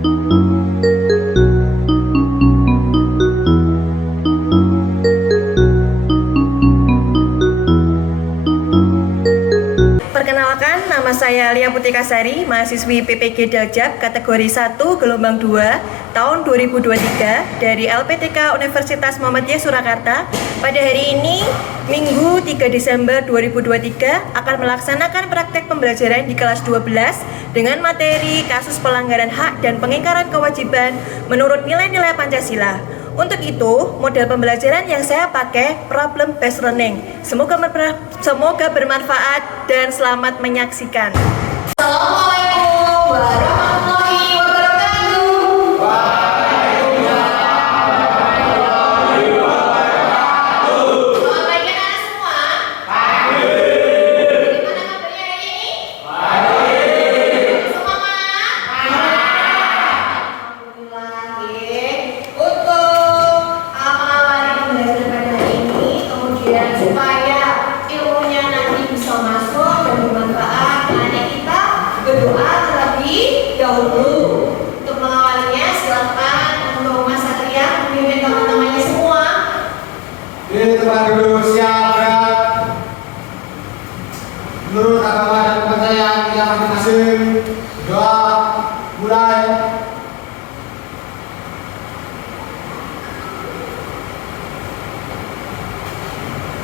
Perkenalkan, nama saya Lia Putika Sari, mahasiswi PPG Daljab kategori 1 gelombang 2 tahun 2023 dari LPTK Universitas Muhammadiyah Surakarta. Pada hari ini, Minggu 3 Desember 2023 akan melaksanakan praktek pembelajaran di kelas 12 dengan materi kasus pelanggaran hak dan pengingkaran kewajiban menurut nilai-nilai Pancasila. Untuk itu, model pembelajaran yang saya pakai problem based learning. Semoga bermanfaat dan selamat menyaksikan. Assalamualaikum warahmatullahi wabarakatuh. Selamat pagi anak semua. Pagi. Bagaimana kabarnya hari ini? Semangat. Alhamdulillah. Untuk amalan pembelajaran pada hari ini, kemudian supaya ilmunya nanti bisa masuk dan bermanfaat, mari kita berdoa terlebih dahulu. Untuk mengawalnya, silakan untuk Mas Satria memimpin teman-temannya semua. Teman dulu siap berat. Menurut agama dan kepercayaan kita masing-masing. Doa mulai.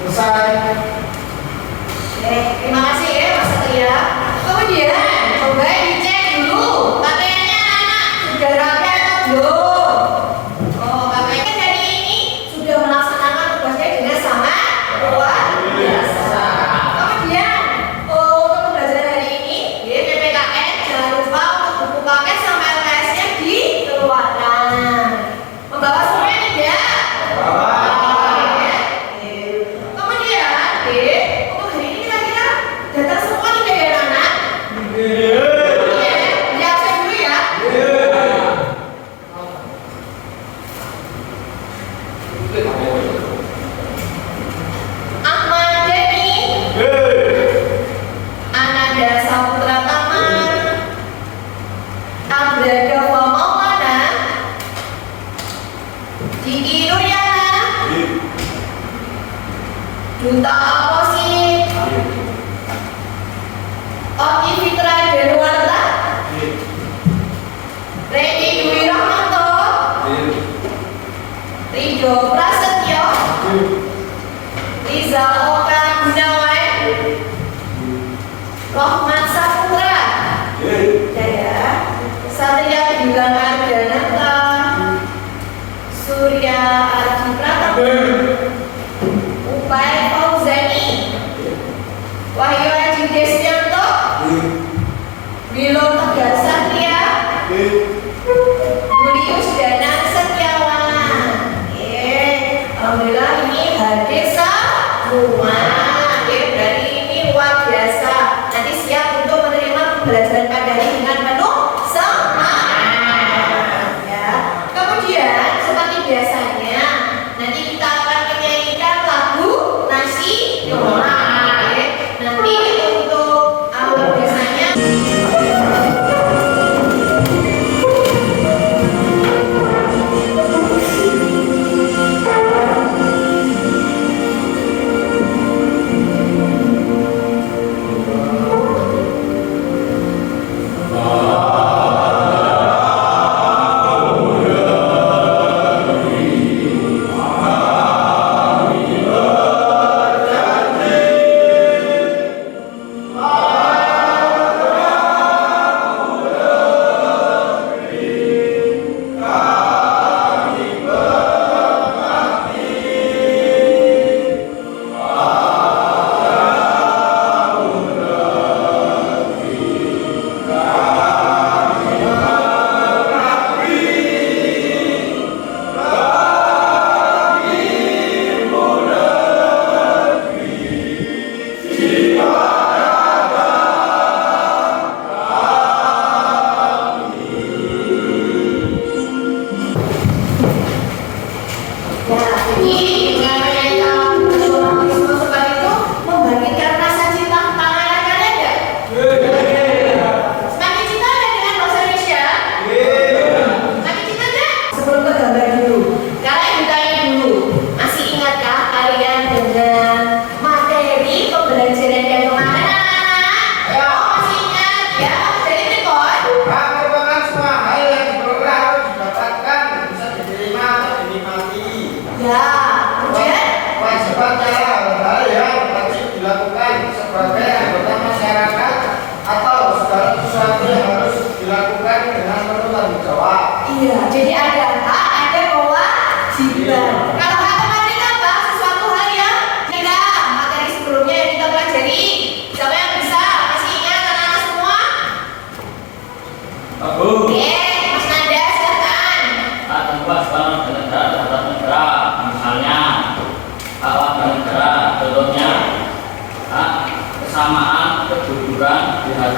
Selesai. Terima kasih ya Mas Satria. Kemudian coba dicek dulu pakaiannya anak-anak sudah rapi atau belum. Oh, pakaiannya hari ini sudah melaksanakan tugasnya dengan sangat luar biasa. Kemudian untuk pembelajaran hari ini di PPKN jangan lupa untuk buku paket sama LKS-nya dikeluarkan. Membawa semuanya tidak? Kemudian, untuk hari ini kira-kira datang semua tidak ya anak-anak? Iya, di absen dulu ya. Ahmad Deni, Ananda Saputra Taman, Abda Dava Maulana, Diki Nuryana, Duta Aposi, Oki Fitra Denuarta, Reni Dwi Rahmanto, Ridho Prasetyo, Rizal Oka Gunawan, Rohman Saputra, Daya, Satria Bilang Ardanata, Surya Adi Pratama, Upaya Fauzani, Wahyu Aji Desyanto, Bilo Tegar Satria, Julius Danang Setiawan. Alhamdulillah ini hadir semua. Berarti ini luar biasa. Nanti siap untuk menerima pembelajaran pada hari dengan penuh semangat. Ya. Kemudian seperti biasanya nanti kita akan menyanyikan lagu nasional. Nanti untuk awal biasanya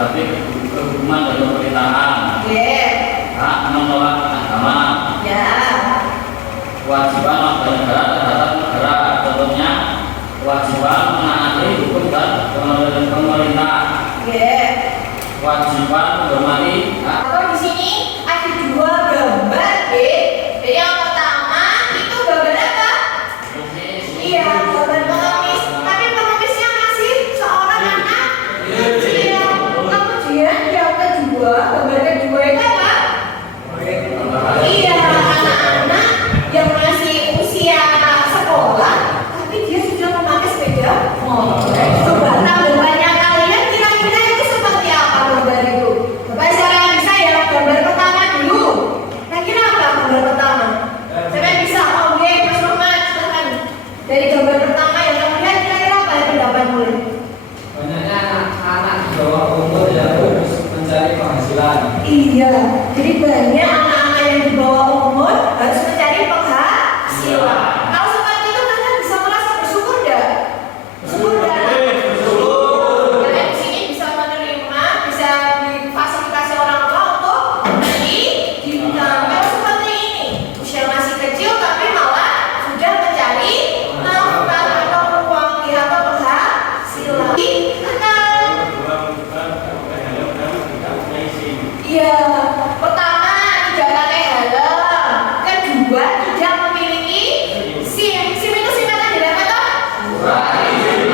menghadapi kehukuman dan pemerintahan. Hak menolak agama. Kewajiban warga negara terhadap negara, contohnya kewajiban menaati hukum dan pemerintah. Kewajiban menghormati hak. Atau di sini ada dua gambar, Jadi yang pertama itu gambar apa? Iya, gambar pengemis. Tapi pengemisnya masih seorang anak kecil. Kemudian yang kedua, gambar kedua itu apa? Iya, anak-anak yang masih usia sekolah, tapi dia sudah memakai sepeda motor. Coba tanggapannya kalian kira-kira itu seperti apa gambar itu? Bapak siapa yang bisa ya gambar pertama dulu? Kira-kira apa gambar pertama? Siapa yang bisa? Oke, Mas Roman, silakan. Dari gambar pertama yang kemudian kira-kira apa yang pendapatmu? Banyaknya anak-anak di bawah umur yang harus mencari penghasilan. Iya, jadi banyak anak-anak yang di bawah umur harus mencari penghasilan. Kalau seperti itu kalian bisa merasa bersyukur enggak? Bersyukur enggak? Kalian di sini bisa menerima, bisa difasilitasi orang tua untuk pendidikan. Kalau seperti ini, usia masih kecil tapi malah sudah mencari nafkah atau uang atau penghasilan. Iya, pertama tidak pakai helm, kedua tidak memiliki SIM. SIM itu singkatan dari apa toh? Surat izin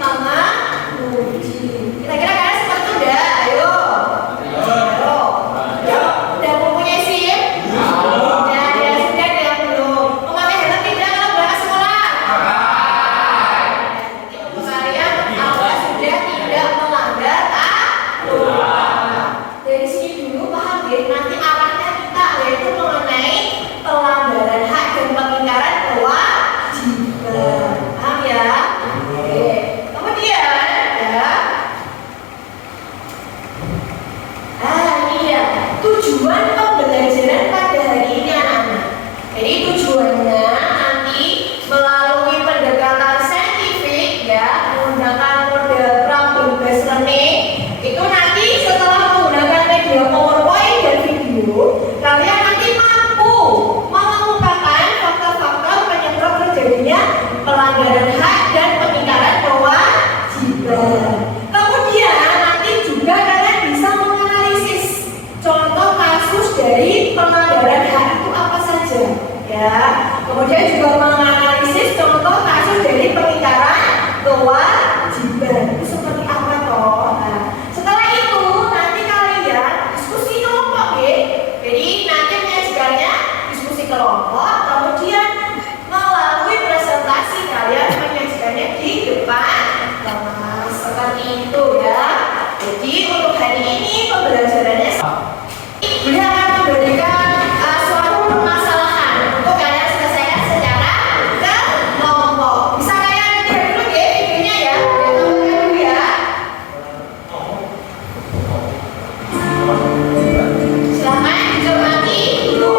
mengemudi. Kira-kira kalian seperti itu enggak? Ayo. Udah mempunyai SIM? Sudah ada belum? Memakai helm tidak kalau berangkat sekolah? Itu kalian Anda sudah tidak melanggar dari sini dulu paham ya, nanti arahnya kita yaitu mengenai pelanggaran hak dan pengingkaran kewajiban. Paham ya? Oke. Kemudian ya. Ini ya tujuan pembelajaran pada hari ini anak-anak. Jadi tujuannya nanti melalui pendekatan saintifik ya, menggunakan model problem based learning. Itu nanti setelah menggunakan media PowerPoint dan video, kalian nanti mampu mengemukakan faktor-faktor penyebab terjadinya pelanggaran hak dan pengingkaran kewajiban. Kemudian nanti juga kalian bisa menganalisis contoh kasus dari pelanggaran hak itu apa saja, ya. Kemudian juga menganalisis contoh kasus dari pengingkaran kewajiban itu seperti apa toh. Setelah itu nanti kalian diskusi kelompok ya. Jadi nanti menyajikannya diskusi kelompok, kemudian melalui presentasi kalian menyajikannya di depan kelas seperti itu ya. Jadi untuk hari ini pembelajarannya beliau akan memberikan suatu permasalahan untuk kalian selesaikan secara kelompok. Bisa kalian lihat dulu ya videonya ya. Kita dulu ya. Silahkan dicermati dulu.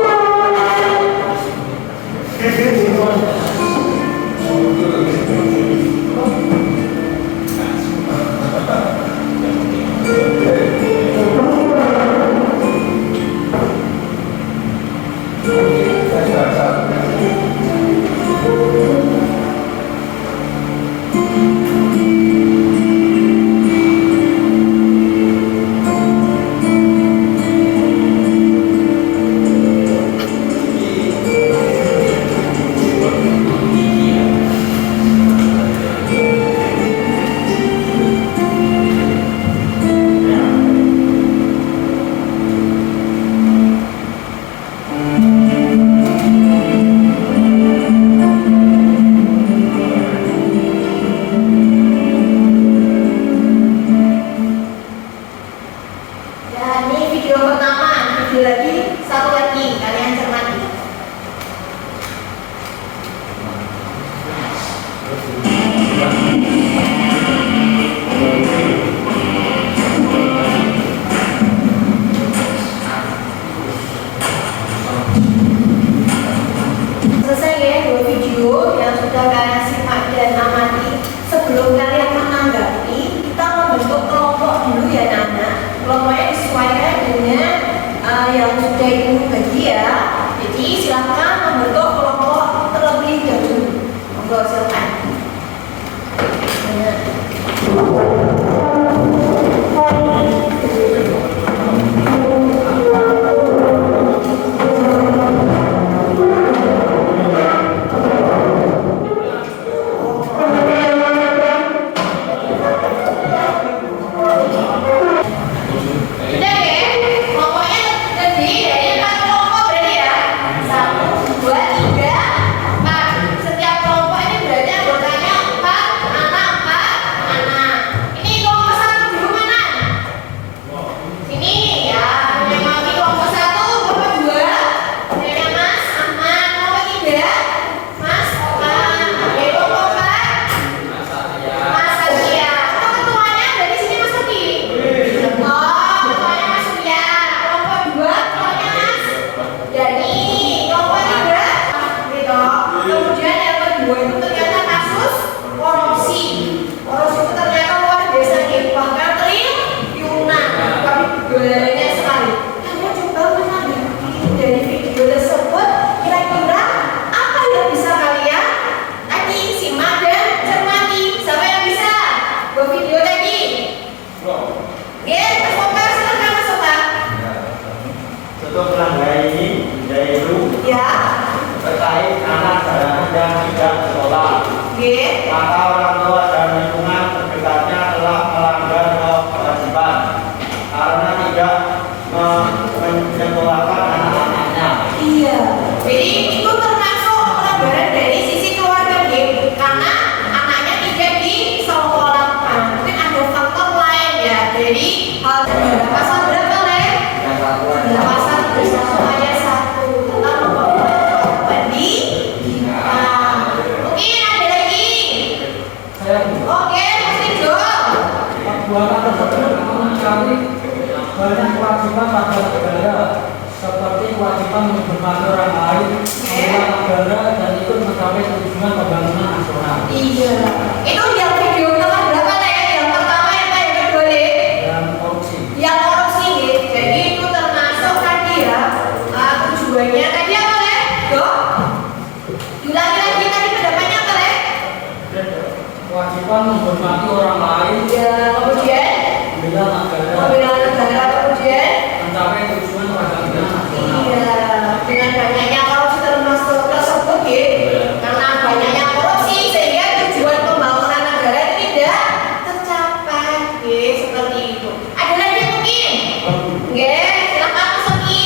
sebelum kalian menanggapi, kita membentuk yang sudah ibu bagi ya. Jadi silahkan membentuk kelompok terlebih dahulu. Monggo silakan. Udah ya, kelompoknya terdiri dari 4 kelompok berarti ya. 1, 2, 3, 4. Setiap kelompok ini berarti anggotanya 4 anak, 4 anak. Ini kelompok 1 dulu mana? Sini ya, yang mami kelompok 1, kelompok 2. Yang Mas Ahmad, kelompok 3, Mas Okan. Oke, kelompok 4, Mas Asia. Oh, ketuanya dari sini Mas Oki. Oh, ketuanya Mas Surya. Kelompok 2, ketuanya Mas Dani. Kelompok 3, gitu. Kemudian yang kedua itu ternyata kasus korupsi. Korupsi itu ternyata luar biasa nih, bahkan triliunan. Kami banyak sekali. Kalian coba menanggapi dari video tersebut, kira-kira apa yang bisa kalian tadi simak dan cermati? Siapa yang bisa buat video tadi? Ya, Mas Oka, silakan Mas Oka. Untuk pelanggaran ini yaitu Ya, terkait anak dan tidak sekolah. ya. Maka orang tua dan lingkungan terdekatnya telah melanggar kewajiban karena tidak menyekolahkan anak-anaknya. Iya. Jadi itu termasuk pelanggaran dari sisi keluarga Game karena anaknya tidak disekolahkan. Mungkin ada faktor lain ya. Jadi hal terhadap pasal berapa Lek? Yang satu Ada pasal bersama ayat 1 tentang memperoleh pendidikan. Mungkin ada lagi. saya Oke, Mas Rijo. perbuatan tersebut mengingkari banyak kewajiban pada negara seperti kewajiban menghormati orang lain, membela negara dan ikut mencapai tujuan pembangunan nasional Iya. Itu yang video nomor berapa Lek? Yang pertama yang apa? Yang kedua Lek? dan korupsi. Yang korupsi nih, jadi itu termasuk tadi ya tujuannya tadi apa Lek? Dok? Diulangi lagi tadi pendapatnya apa Lek? Kewajiban menghormati orang lain, Ya, kemudian membela negara, membela negara, kemudian mencapai tujuan pembangunan nasional. iya, dengan banyaknya korupsi termasuk tersebut ya, karena banyaknya korupsi sehingga tujuan pembangunan negara itu tidak tercapai ya, seperti itu. Ada lagi mungkin? Nggak, silakan Mas Oki.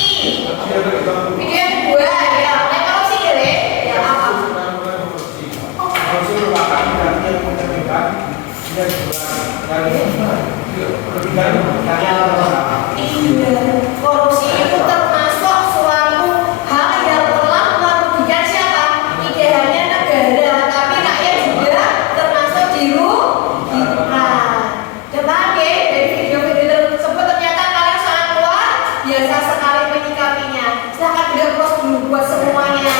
Video yang kedua ya, mulai korupsi ya Lek? Ya apa? Korupsi merupakan tindakan yang mencerminkan tidak Iya, korupsi itu termasuk suatu hal yang telah merugikan siapa? Tidak hanya negara, tapi rakyat juga termasuk dirugikan. Coba ya, dari video-video tersebut ternyata kalian sangat luar biasa sekali menyikapinya. Silahkan beda pros dulu buat semuanya.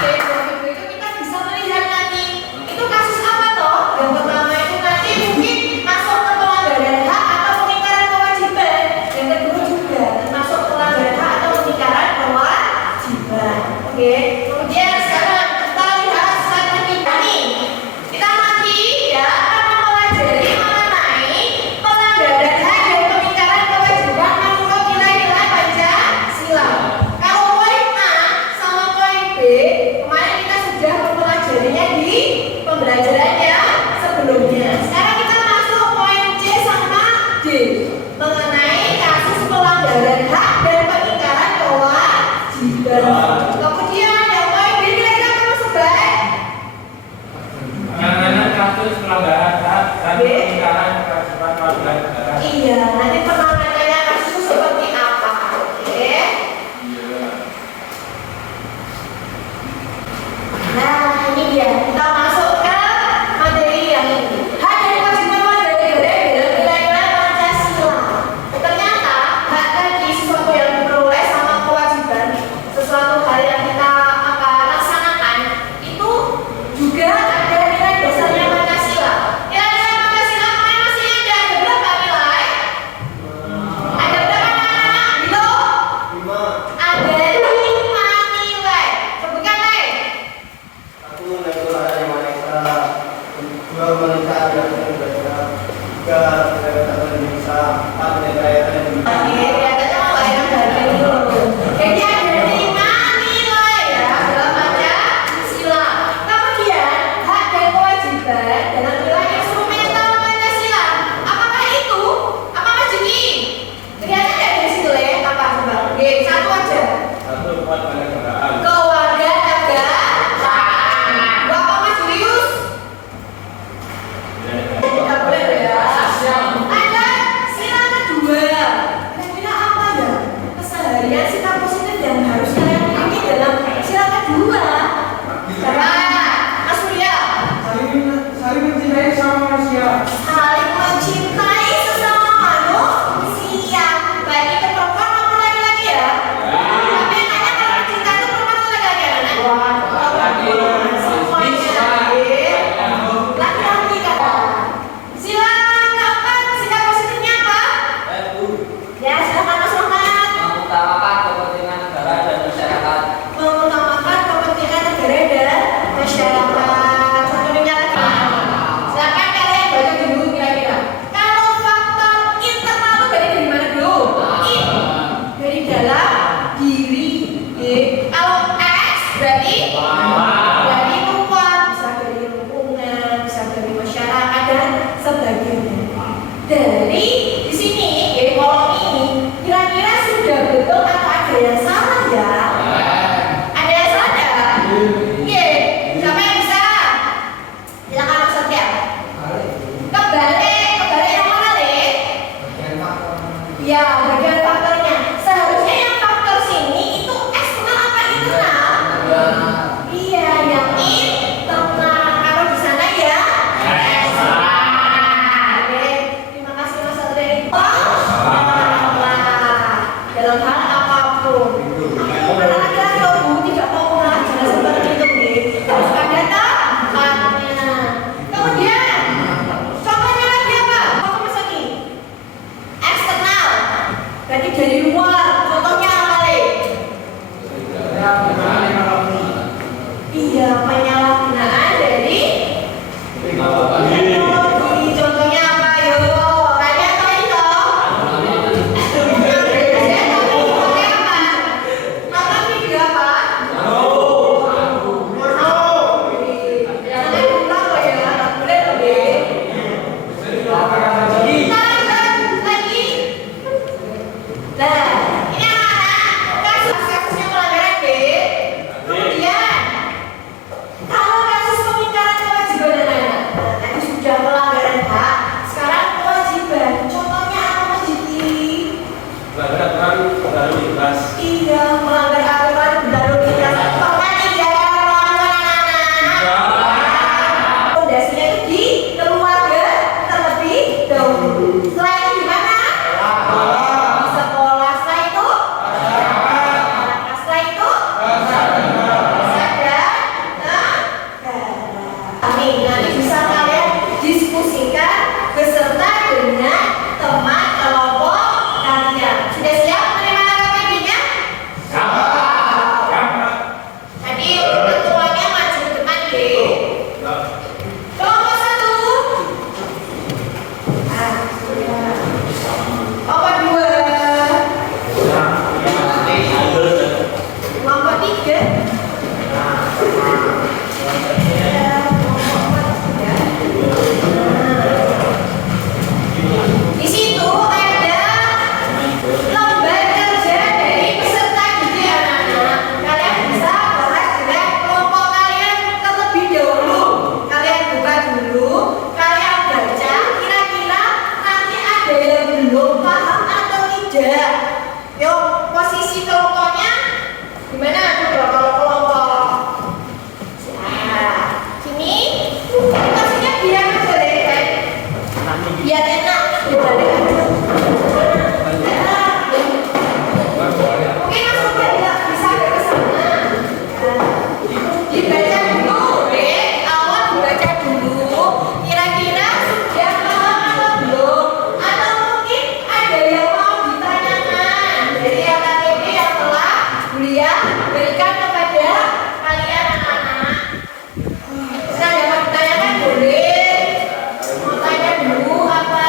Iya, dari video itu kita bisa melihat nanti itu kasus apa toh? Yang pertama itu nanti mungkin masuk ke pelanggaran hak atau pengingkaran kewajiban. Yang kedua juga termasuk pelanggaran hak atau pengingkaran kewajiban. Oke. Kemudian sekarang kita lihat slide ketiga nih. Kita nanti ya akan mempelajari mengenai pelanggaran hak dan pengingkaran kewajiban menurut nilai-nilai Pancasila. Kalau poin A sama poin B kemarin kita sudah mempelajarinya di pembelajarannya sebelumnya. Sekarang kita masuk poin C sama D mengenai kasus pelanggaran hak dan pengingkaran kewajiban. Kemudian yang poin B kira-kira apa masuk baik? Penanganan kasus pelanggaran hak dan Oke. pengingkaran kewajiban warga negara. Iya, nanti penanganannya kasus seperti apa? Oke. Nah, ini dia. Kita masuk ke materi yang ini. Hak dan kewajiban warga negara dalam nilai-nilai Pancasila. Ternyata hak tadi sesuatu yang diperoleh sama kewajiban, sesuatu hal yang kita laksanakan itu juga ada nilai dasarnya Pancasila. Nilai-nilai Pancasila kemarin masih ada berapa juga tidak bisa pakai kaya Oke, kelihatannya mau bayar bagian dulu. Jadi ada 5 nilai ya dalam Pancasila. Kemudian hak dan kewajiban dalam nilai instrumental Pancasila. Apakah itu? Apa Mas Jeki? Kelihatan nggak dari situ ya? Apa coba? Oke, satu aja. Satu kewarganegaraan. Kewarganegaraan. Bapak Mas Julius? Tidak boleh ya. Ada sila kedua. Kira-kira apa ya? Keseharian sikap positif yang harus kalian miliki dalam sila kedua. Coba, Mas Surya. saling mencintai sama manusia. Saling mencintai sesama manusia. Baik itu perempuan maupun laki-laki ya. Tapi yang nanya kalau cinta itu perempuan atau laki-laki anak? Semuanya. Laki-laki kata. Sila keempat, sikap positifnya apa? Ya, silakan Mas Rahmat. Mengutamakan kepentingan negara dan masyarakat. Mengutamakan kepentingan negara dan masyarakat. Satunya lagi. Silakan kalian baca dulu kira-kira. Kalau faktor internal itu dari mana dulu? Dari dalam diri. Kalau X berarti dari luar, bisa dari lingkungan, bisa dari masyarakat dan sebagainya. Dari di sini, dari kolom ini, kira-kira sudah betul atau ada yang salah ya? Ada yang salah nggak? Oke, siapa yang bisa? Silakan Mas Satya. Kebalik yang mana Le? Ya, bagian faktornya. Seharusnya yang faktor sini itu eksternal apa internal? Iya, yang internal. Kalau di sana ya eksternal. Oke, terima kasih Mas Satria. Dalam hal apapun. Bukan laki-laki loh Bu, tidak mau mengalah jangan seperti itu Bu. Harus ada tempatnya. Kemudian contohnya lagi apa? Apa Mas Aki? Eksternal. Berarti dari luar. Contohnya apa Le? Iya, penyalahgunaan dari teknologi. Contohnya apa? Yo, kalian tahu itu? Saya tahu contohnya apa? Nonton video apa? Jangan diulang loh ya, nggak boleh loh deh. Lagi. Nah, ini anak-anak kasus-kasusnya pelanggaran B. Kemudian kalau kasus pengingkaran kewajiban anak-anak, tadi sudah pelanggaran hak, sekarang kewajiban. Contohnya apa Mas Jiki? Pelanggaran baru lintas. Iya, melanggar aturan berlalu lintas. Pernah tidak melanggar anak-anak? Fondasinya itu di keluarga terlebih dahulu. Setelah itu di mana? Di sekolah. Setelah itu? Setelah itu? Nanti bisa kalian diskusikan beserta dengan teman kelompok kalian. Sudah siap menerima KPG-nya? Tadi ketuanya maju ke depan deh. Kelompok 1. Sudah. Kelompok 2. Kelompok 3. Di situ ada lomba kerja dari peserta didik anak-anak. Kalian bisa bahas dengan kelompok kalian terlebih dahulu. Kalian buka dulu, kalian baca. Kira-kira nanti ada yang belum paham atau tidak. Yuk, posisi kelompoknya gimana? Coba kalau kelompok. Nah, sini posisinya biar aja deh, kan? Biar enak dibalik aja. Mungkin langsung aja bisa ke sana. Dibaca dulu, awal dibaca dulu. Kira-kira sudah paham atau belum? Atau mungkin ada yang mau ditanyakan dari LKTP yang telah Bulia berikan kepada kalian anak-anak. Nah, yang mau ditanyakan boleh. Mau tanya dulu apa?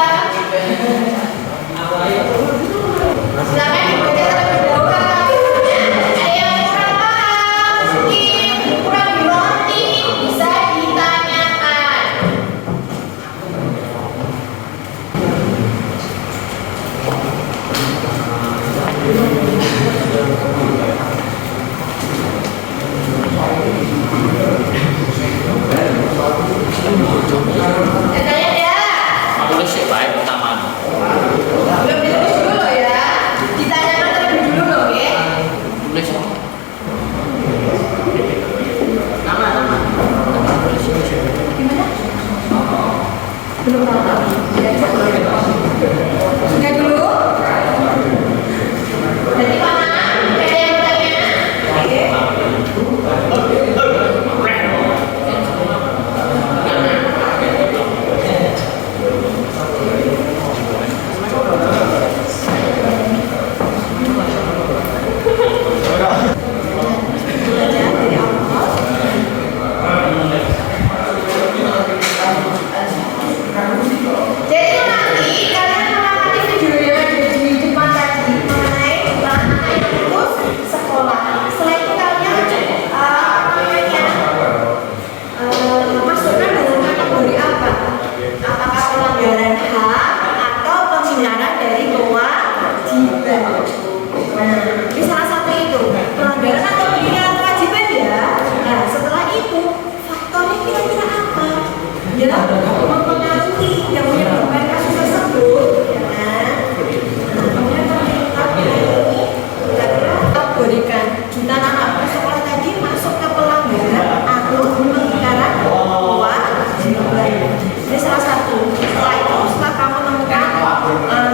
utama. Belum ditulis dulu loh ya. Ditanyakan terlebih dulu loh ya. Tulis. Nama. Gimana? Belum tahu. Sudah dulu. Jadi mana? Ada yang bertanya? Oke. Jadi nanti kalian mengamati video yang ada di depan tadi mengenai anak yang lulus sekolah. Setelah itu kalian masukkan dalam kategori apa? Apakah pelanggaran HAM atau penghinaan dari kewajiban? Nah, ini salah satu itu pelanggaran atau penghinaan kewajiban ya. Nah, setelah itu faktornya kira-kira apa? Ya, mempengaruhi yang menyebabkan kasus tersebut, ya kan? Nah, kemudian pemerintah ini kira-kira kategorikan jutaan anak sekolah tadi masuk ke pelanggaran atau pengingkaran kewajiban. Ini salah satu. Setelah itu, setelah kamu temukan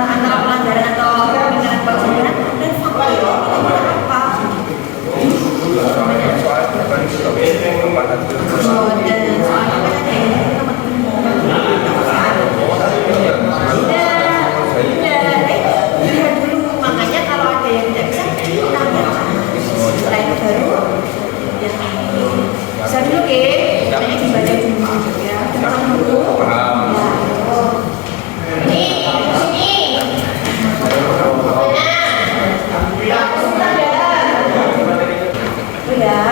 antara pelanggaran atau pengingkaran kewajiban dan faktornya kira-kira apa? Soalnya kan ada yang lihat dulu, makanya kalau ada yang tidak bisa tanyakan. Setelah itu baru yang ini bisa dulu ke, makanya dibaca dulu ya, kurang dulu. Ini sini, ya.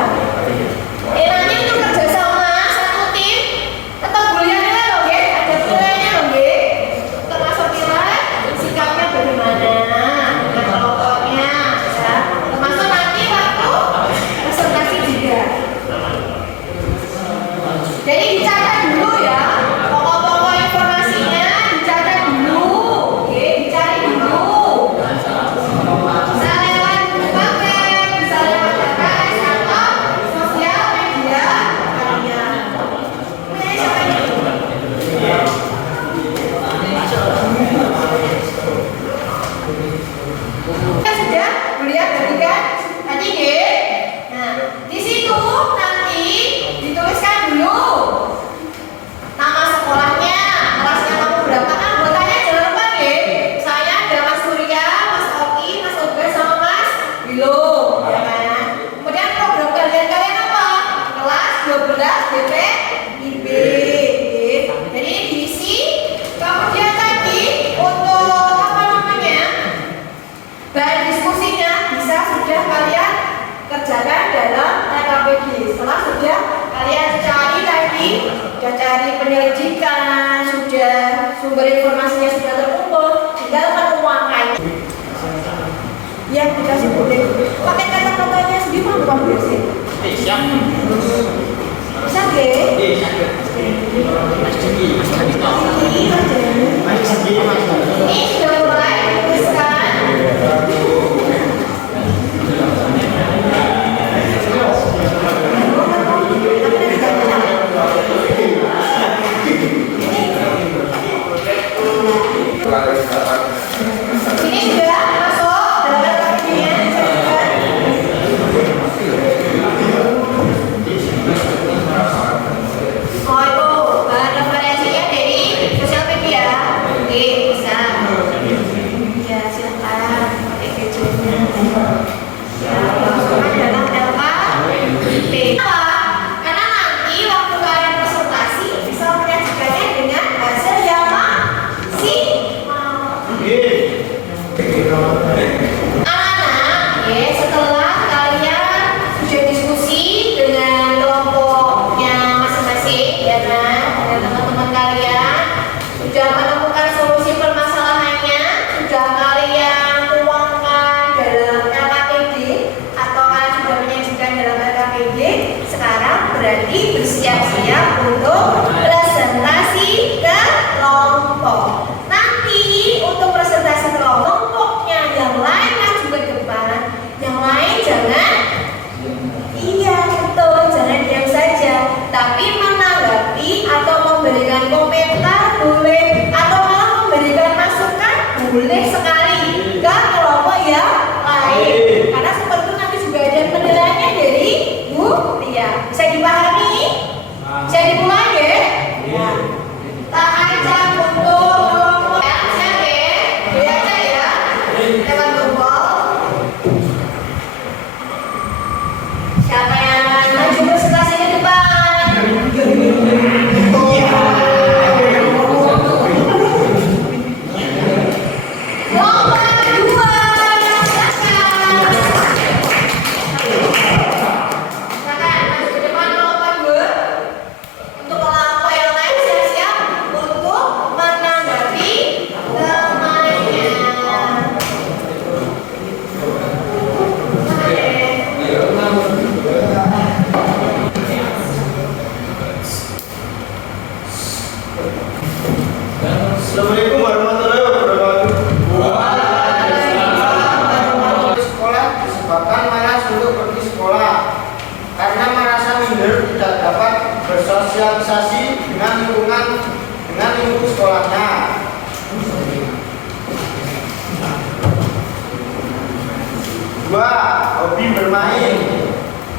Enaknya itu kerjasama satu tim, tetap buliannya loh ya, ada buliannya loh ya. Termasuk nilai sikapnya bagaimana, dengan kelompoknya, ya. Termasuk nanti waktu presentasi juga. Jadi dicatat dulu ya, pokok-pokok informasinya dicatat dulu, oke, dicari dulu. Bisa lewat paket, bisa lewat KKS atau sosial media kalian. Punya siapa ini? Sudah melihat tadi kan? Tadi ya. Nah, di situ nanti dituliskan dulu nama sekolahnya, kelasnya kamu berapa, anggotanya jangan lupa ya. Saya ada Mas Surya, Mas Oki, Mas Oga, sama Mas Bilo, ya kan? Kemudian program kalian apa? Kelas 12 BPIB. Jadi diisi. Kemudian tadi untuk apa namanya? Bahan diskusinya bisa sudah kalian kerjakan dalam TKPG. Setelah sudah kalian cari lagi, sudah cari penyelidikan, sudah sumber informasinya sudah terkumpul, tinggal menuangkan. Ya, dikasih boleh. Pakai kata-katanya sendiri mau apa sih? Siap. Bisa ke? Ini sudah mulai dituliskan. Ini sudah masuk dalam KPG-nya. Oh itu bahan referensinya dari sosial media. Oke, bisa. Ya silakan pakai gadgetnya. Ya, masukkan dalam LKP. Karena nanti waktu kalian presentasi bisa menyajikannya dengan hasil yang maksimal.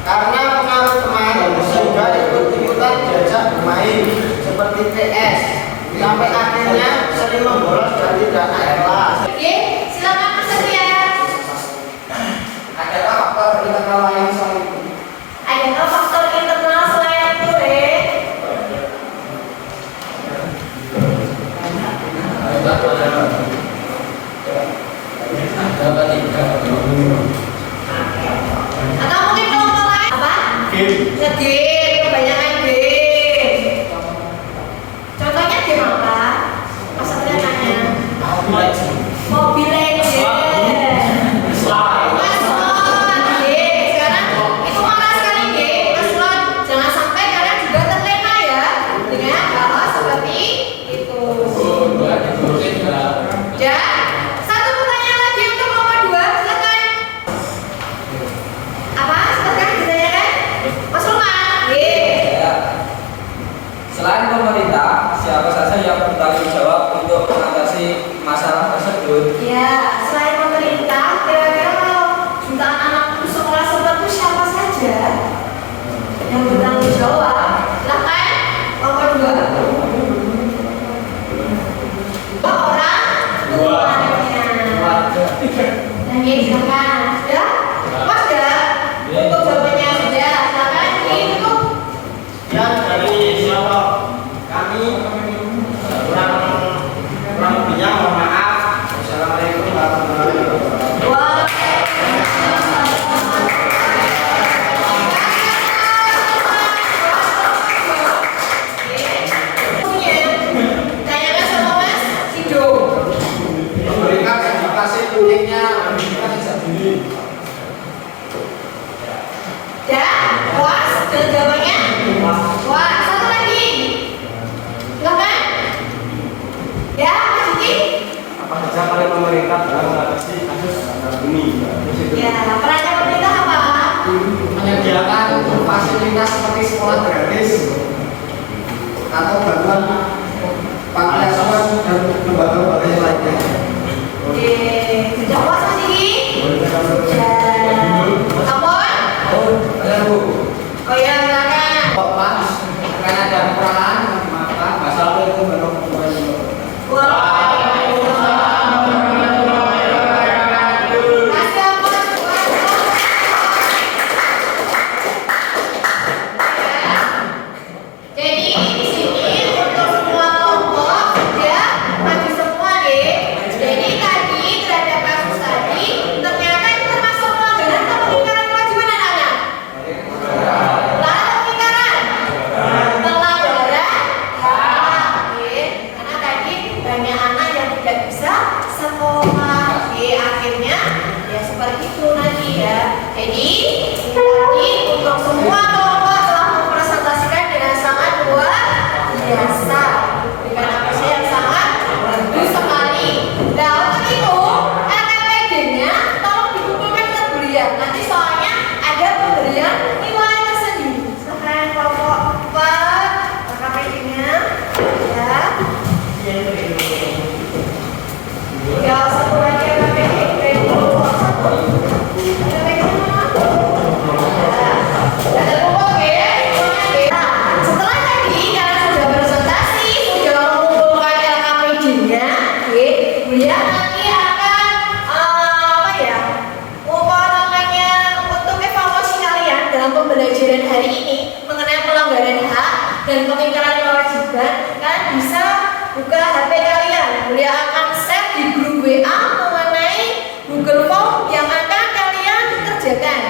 Karena pengaruh teman sehingga ikut-ikutan diajak bermain seperti PS sampai akhirnya sering membolos dan tidak naik kelas. Oke, silakan Mas Satria. Adakah faktor internal lain selain itu? Adakah faktor internal selain itu, Rek? Atau mungkin kelompok lain? Apa? Ngegame, kebanyakan game. Contohnya game apa? Mas Satria tanya. Mobile Legends. Maslon, sekarang itu malah sekali Maslon. Jangan sampai kalian juga terlena ya dengan hal seperti itu. Ya, satu pertanyaan lagi untuk nomor 2, silakan. Apa? Silakan ditanyakan. Mas Lukman. Selain pemerintah, siapa saja yang bertanggung jawab untuk mengatasi masalah tersebut? Ya, selain pemerintah, kira-kira kalau jutaan anak putus sekolah seperti itu siapa saja yang bertanggung jawab? Silakan, nomor 2. Orang tuanya. Oke, silakan. Sudah? Mas ya? Untuk jawabannya sudah. Silakan ditutup. Ya, dari siapa? Kami kurang lebihnya mohon maaf. Wassalamualaikum warahmatullahi wabarakatuh. Wah. Tanyakan sama Mas Sido. Memberikan edukasi pentingnya pendidikan sejak dini. Ya, puas dengan jawabannya? Wah, satu lagi. Silakan. Ya, Mas Yuki. Apa saja peran pemerintah dalam mengatasi kasus ini? Ya, perannya pemerintah apa? Menyediakan fasilitas seperti sekolah gratis atau bantuan panti asuhan dan lembaga-lembaga yang lainnya. Oke, sudah puas Mas Yuki? Ya. Ampun? Oh ya, silakan. Pak, karena ada kekurangan, maafkan. Wassalamualaikum warahmatullahi wabarakatuh. Waalaikumsalam warahmatullahi wabarakatuh. Masih apa? Jadi di sini untuk semua kelompok sudah maju semua deh. Jadi tadi terhadap kasus tadi ternyata itu termasuk pelanggaran atau pengingkaran kewajiban anak-anak. Pelanggaran atau pengingkaran? Pelanggaran. Oke. Karena tadi banyak anak yang tidak bisa sekolah. Oke, akhirnya ya seperti itu nanti ya. Jadi tadi untuk semua kelompok telah mempresentasikan dengan sangat luar biasa dengan apresiasi yang sangat bagus sekali. Nah untuk itu LKPD-nya tolong dikumpulkan ke beliau. Nanti soalnya ada pemberian nilai tersendiri. Silahkan kelompok Pak LKPD-nya ya. Ya satu lagi LKPD dari kelompok 1. LKPD mana? Ada kelompok ya, setelah tadi kalian sudah presentasi, sudah mengumpulkan LKPD-nya, beliau nanti akan apa ya, untuk evaluasi kalian dalam pembelajaran hari ini mengenai pelanggaran hak dan pengingkaran kewajiban. Kalian bisa buka HP kalian, beliau akan share di grup WA mengenai Google Form yang akan kalian kerjakan.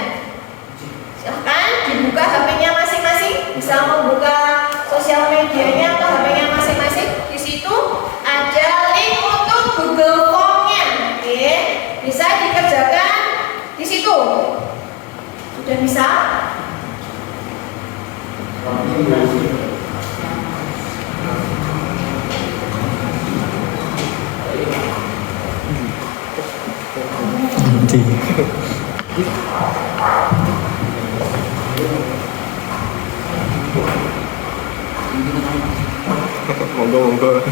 Silahkan dibuka HP-nya masing-masing, bisa membuka sosial medianya atau HP-nya masing-masing. Di situ ada link untuk Google Form-nya. Oke, bisa dikerjakan di situ. Sudah bisa? Monggo.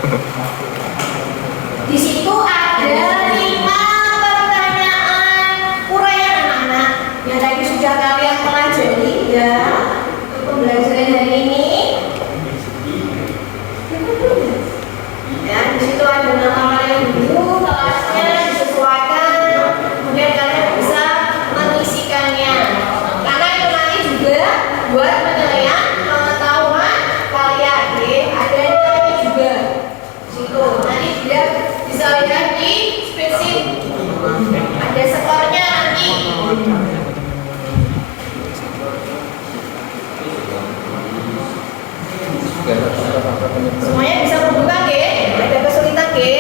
Di situ ada 5 pertanyaan uraian anak-anak yang tadi sudah kalian pelajari. lihat di spreadsheet. Ada skornya nanti. Semuanya bisa membuka, Ge? Ada kesulitan, Ge?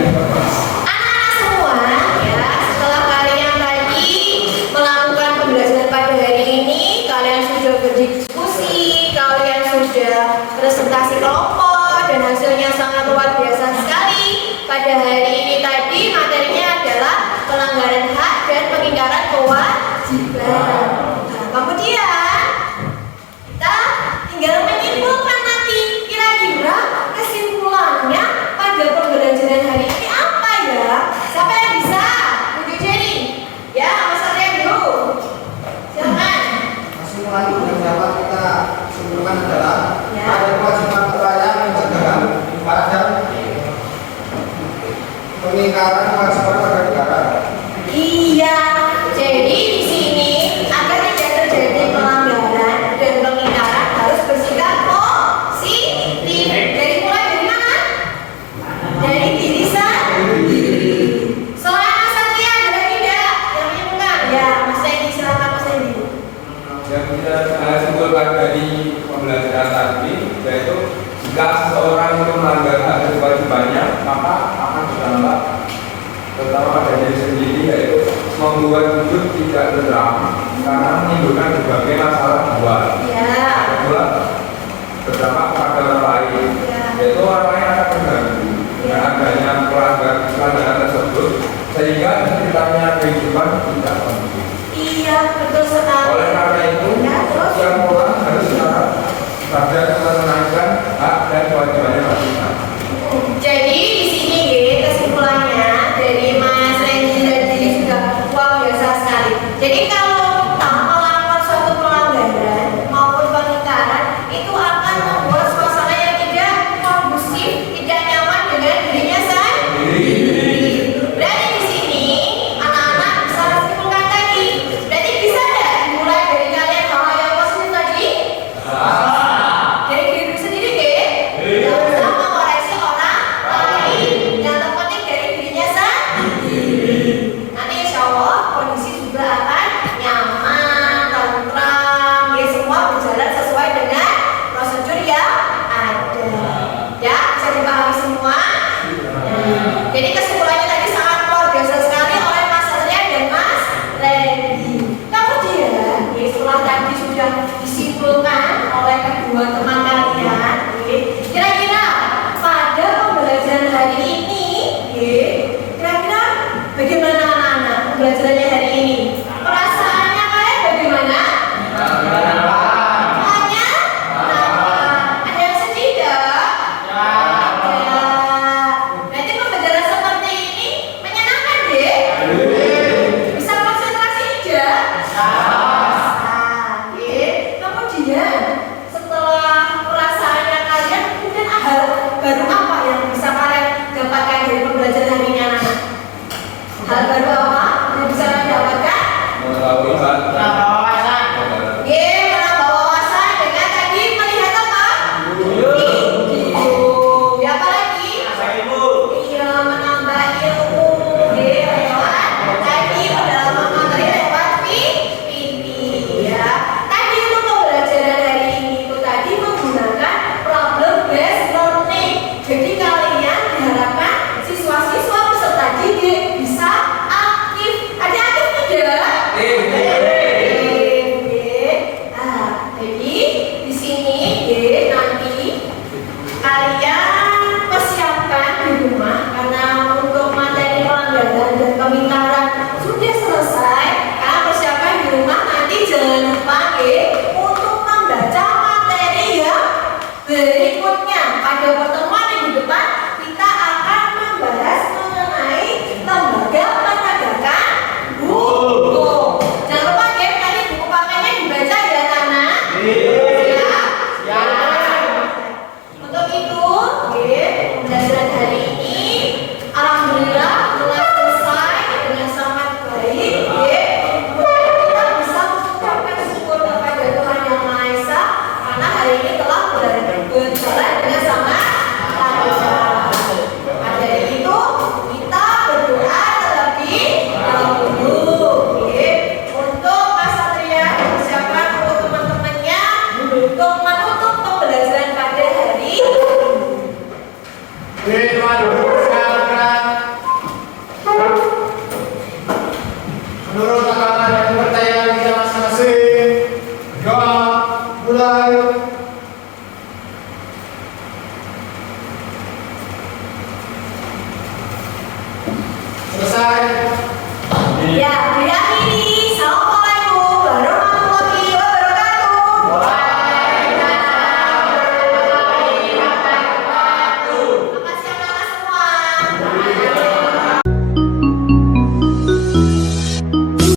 Anak-anak semua, ya, setelah kalian tadi melakukan pembelajaran pada hari ini, kalian sudah berdiskusi, kalian sudah presentasi kelompok, dan hasilnya sangat luar biasa sekali. Pada hari ini tadi materinya adalah pelanggaran hak dan pengingkaran kewajiban. Nah, kemudian kita tinggal menyimpulkan nanti kira-kira kesimpulannya pada pembelajaran hari ini apa ya? Siapa yang bisa? Tunjuk jari. Ya, Mas Satria dulu. Silakan. Kesimpulan yang dapat kita simpulkan adalah Ya. ada kewajiban rakyat mencegah pada pengingkaran kewajiban pada negara. Iya. Jadi di sini agar tidak terjadi pelanggaran dan pengingkaran harus bersikap positif. Dari mulai dari mana? Dari diri sendiri. Selain Mas Satria ada tidak yang menyebutkan? Ya, Mas Randy, silakan Mas Randy. Yang bisa saya simpulkan dari pembelajaran tadi yaitu jika seseorang itu melanggar hak dan kewajibannya maka akan berdampak terutama pada diri sendiri yaitu membuat hidup tidak tenteram karena menimbulkan berbagai masalah luar. Ya. Kedua, berdampak pada orang lain Ya. yaitu orang lain akan terganggu dengan adanya pelanggaran tersebut sehingga ceritanya kehidupan tidak kondusif. Iya, betul sekali. Oleh karena itu, Ya, terus? setiap orang harus secara sadar menunaikan hak dan kewajibannya masing-masing. Jadi di sini kesimpulannya dari Mas Randy tadi sudah luar biasa sekali. Jadi kalau kita melakukan suatu pelanggaran maupun pengingkaran itu akan membuat Mulai.